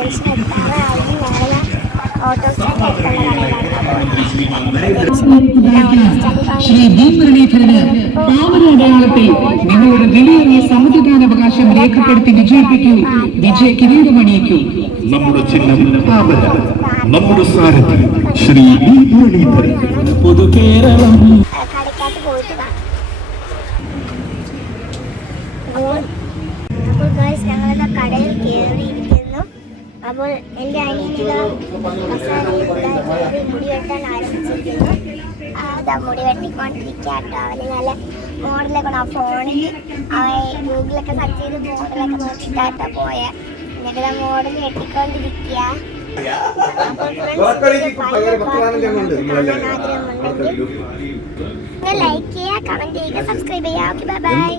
Junction എത്താറായി. ഞങ്ങൾ auto stand അടുത്തുള്ള ശ്രീ ബി മുരളീധരന് പാവനടയാളത്തിൽ നിങ്ങളുടെ വിലയേറിയ സമ്മതിദാനാവകാശം രേഖപ്പെടുത്തി വിജയിപ്പിക്കൂ. വിജയ കിരീടമണിയിക്കൂ. നമ്മുടെ ചിഹ്നം പാവന, നമ്മുടെ സാരഥി ശ്രീ ബി മുരളീധരൻ. പൊതുകേരളം കടക്കാട്ട് പോയിട്ട് അപ്പോൾ ഗൈസ് ഞങ്ങളുടെ കടയിൽ കയറിയിരിക്കുന്നു. അപ്പോൾ എൻ്റെ അനിയനിത മുടി വെട്ടാൻ ആരംഭിച്ചിരിക്കുന്നു. അതാ മുടി വെട്ടിക്കൊണ്ടിരിക്കാട്ടോ. അവന് നല്ല മോഡലൊക്കെ ആ ഫോണിൽ ഗൂഗിളൊക്കെ സെർച്ച് ചെയ്ത് മോഡലൊക്കെ നോക്കിയിട്ടാട്ടോ പോയ. എന്നിട്ട് ആ മോഡൽ വെട്ടിക്കൊണ്ടിരിക്കുക. ആഗ്രഹമുണ്ടെങ്കിൽ ലൈക്ക് ചെയ്യുക, കമന്റ് ചെയ്യുക, സബ്സ്ക്രൈബ് ചെയ്യുക. Okay, bye bye.